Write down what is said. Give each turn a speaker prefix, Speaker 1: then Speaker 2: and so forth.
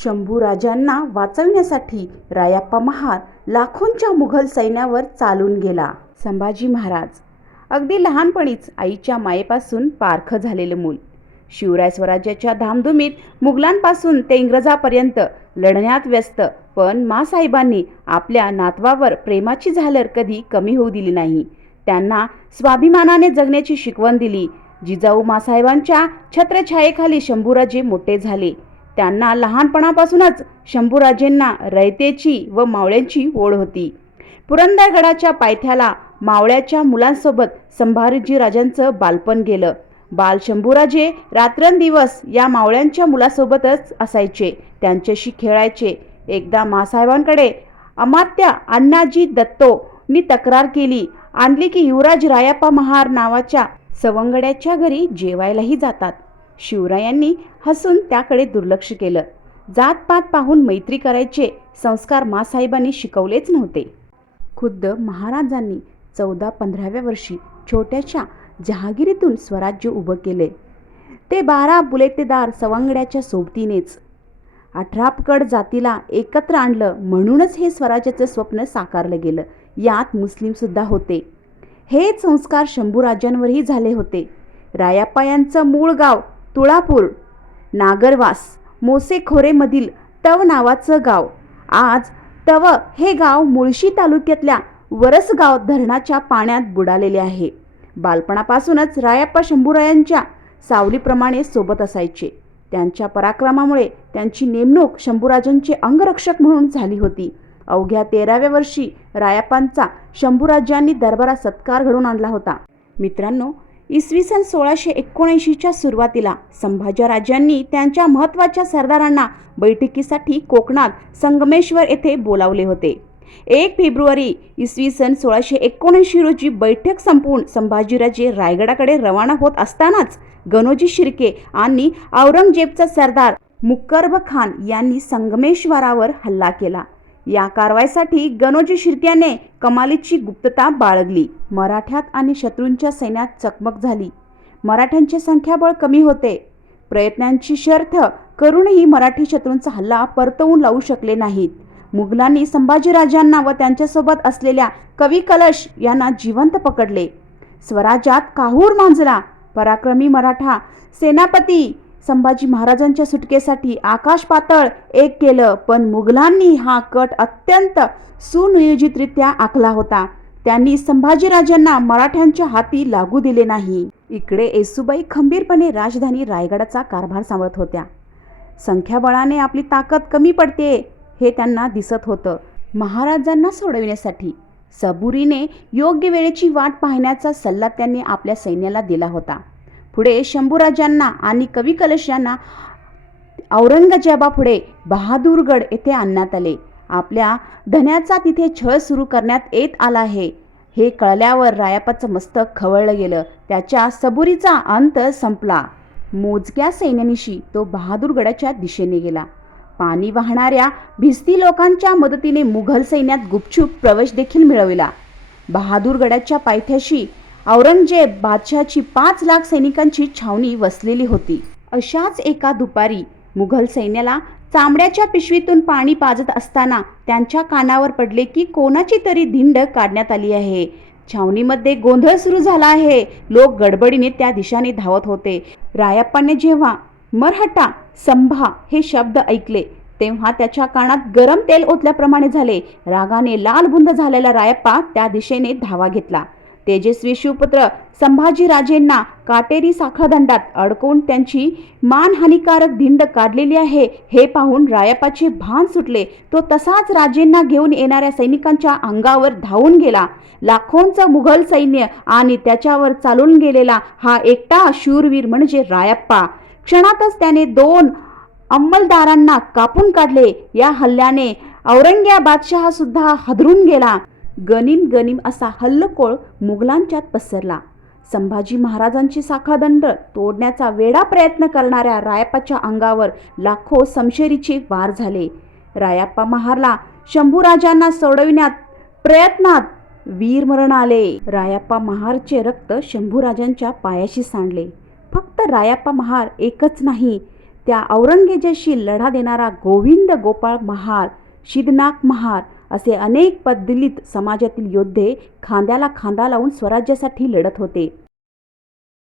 Speaker 1: शंभूराजांना वाचवण्यासाठी रायाप्पा महार लाखोंच्या मुघल सैन्यावर चालून गेला. संभाजी महाराज अगदी लहानपणीच आईच्या मायेपासून पारखं झालेलं मूल. शिवराय स्वराज्याच्या धामधुमीत मुघलांपासून ते इंग्रजापर्यंत लढण्यात व्यस्त पण मासाहेबांनी आपल्या नातवावर प्रेमाची झालर कधी कमी होऊ दिली नाही. त्यांना स्वाभिमानाने जगण्याची शिकवण दिली. जिजाऊ मासाहेबांच्या छत्रछायेखाली शंभूराजे मोठे झाले. त्यांना लहानपणापासूनच शंभूराजेंना रयतेची व मावळ्यांची ओढ होती. पुरंदरगडाच्या पायथ्याला मावळ्याच्या मुलांसोबत संभाजीराजांचं राजांचं बालपण गेलं. बाल शंभूराजे रात्रंदिवस या मावळ्यांच्या मुलासोबतच असायचे. त्यांच्याशी खेळायचे. एकदा मासाहेबांकडे अमात्य अण्णाजी दत्तोनी तक्रार केली. आणली की युवराज रायाप्पा महार नावाच्या सवंगड्याच्या घरी जेवायलाही जातात. शिवरायांनी हसून त्याकडे दुर्लक्ष केलं. जातपात पाहून मैत्री करायचे संस्कार मासाहेबांनी शिकवलेच नव्हते. खुद्द महाराजांनी चौदा पंधराव्या वर्षी छोट्याशा जहागिरीतून स्वराज्य उभं केले. ते बारा बुलेतेदार सवंगड्याच्या सोबतीनेच. अठरापकड जातीला एकत्र आणलं म्हणूनच हे स्वराज्याचं स्वप्न साकारलं गेलं. यात मुस्लिमसुद्धा होते. हे संस्कार शंभूराजांवरही झाले होते. रायाप्पा यांचं मूळ गाव तुळापूर नागरवास मोसेखोरेमधील तव नावाचं गाव. आज तव हे गाव मुळशी तालुक्यातल्या वरसगाव धरणाच्या पाण्यात बुडालेले आहे. बालपणापासूनच रायाप्पा शंभूरायांच्या सावलीप्रमाणे सोबत असायचे. त्यांच्या पराक्रमामुळे त्यांची नेमणूक शंभूराजांचे अंगरक्षक म्हणून झाली होती. अवघ्या तेराव्या वर्षी रायाप्पांचा शंभूराजांनी दरबारात सत्कार घडवून आणला होता. मित्रांनो इसवी सन सोळाशे एकोणऐंशीच्या सुरुवातीला संभाजीराजांनी त्यांच्या महत्त्वाच्या सरदारांना बैठकीसाठी कोकणात संगमेश्वर येथे बोलावले होते. एक फेब्रुवारी इसवी सन सोळाशे एकोणऐंशी रोजी बैठक संपवून संभाजीराजे रायगडाकडे रवाना होत असतानाच गणोजी शिर्के आणि औरंगजेबचा सरदार मुकर्ब खान यांनी संगमेश्वरावर हल्ला केला. या कारवाईसाठी गणोजी शिर्क्याने कमालीची गुप्तता बाळगली. मराठ्यात आणि शत्रूंच्या सैन्यात चकमक झाली. मराठ्यांचे संख्याबळ कमी होते. प्रयत्नांची शर्थ करूनही मराठी शत्रूंचा हल्ला परतवून लावू शकले नाहीत. मुघलांनी संभाजीराजांना व त्यांच्यासोबत असलेल्या कवी कलश यांना जिवंत पकडले. स्वराज्यात काहूर मांजला पराक्रमी मराठा सेनापती संभाजी महाराजांच्या सुटकेसाठी आकाश पातळ एक केलं पण मुघलांनी हा कट अत्यंत सुनियोजितरित्या आखला होता. त्यांनी संभाजीराजांना मराठ्यांच्या हाती लागू दिले नाही. इकडे येसुबाई खंबीरपणे राजधानी रायगडाचा कारभार सांभाळत होत्या. संख्याबळाने आपली ताकद कमी पडते हे त्यांना दिसत होतं. महाराजांना सोडविण्यासाठी सबुरीने योग्य वेळेची वाट पाहण्याचा सल्ला त्यांनी आपल्या सैन्याला दिला होता. पुढे शंभूराजांना आणि कवी कलश यांना औरंगजेबापुढे बहादूरगड येथे आणण्यात आले. आपल्या धन्याचा तिथे छळ सुरू करण्यात येत आला आहे. हे कळल्यावर रायापाचं मस्तक खवळलं गेलं. त्याच्या सबुरीचा अंत संपला. मोजक्या सैन्यानिशी तो बहादूरगडाच्या दिशेने गेला. पाणी वाहणाऱ्या भिस्ती लोकांच्या मदतीने मुघल सैन्यात गुपचूप प्रवेश देखील मिळविला. बहादूरगडाच्या पायथ्याशी औरंगजेब बादशहाची पाच लाख सैनिकांची छावणी वसलेली होती. अशाच एका दुपारी मुघल सैन्याला चांबड्याच्या पिशवीतून पाणी पाजत असताना त्यांच्या कानावर पडले की कोणाची तरी धिंड काढण्यात आली आहे. छावणीमध्ये गोंधळ सुरू झाला आहे. लोक गडबडीने त्या दिशाने धावत होते. रायप्पाने जेव्हा मरहटा संभा हे शब्द ऐकले तेव्हा त्याच्या कानात गरम तेल ओतल्याप्रमाणे झाले. रागाने लालबुंद झालेला रायप्पा त्या दिशेने धावा घेतला. तेजस्वी शिवपुत्र संभाजीराजेंना काटेरी साखळदंडात अडकवून त्यांची मानहानिकारक धिंड काढलेली आहे हे पाहून रायपाचे भान सुटले. तो तसाच राजेंना घेऊन येणाऱ्या सैनिकांच्या अंगावर धावून गेला. लाखोंचं मुघल सैन्य आणि त्याच्यावर चालून गेलेला हा एकटा शूरवीर म्हणजे रायप्पा. क्षणातच त्याने दोन अंमलदारांना कापून काढले. या हल्ल्याने औरंग्या बादशहा सुद्धा हादरून गेला. गनिम गनिम असा हल्लकोळ मुघलांच्यात पसरला. संभाजी महाराजांची साखळदंड तोडण्याचा वेडा प्रयत्न करणाऱ्या रायप्पाच्या अंगावर लाखो समशेरीचे वार झाले. रायप्पा महारला शंभूराजांना सोडविण्यात प्रयत्नात वीरमरण आले. रायप्पा महारचे रक्त शंभूराजांच्या पायाशी सांडले. फक्त रायप्पा महार एकच नाही त्या औरंगजेबाशी लढा देणारा गोविंद गोपाळ महार शिदनाक महार असे अनेक पददलित समाजातील योद्धे खांद्याला खांदा लावून स्वराज्यासाठी लढत होते.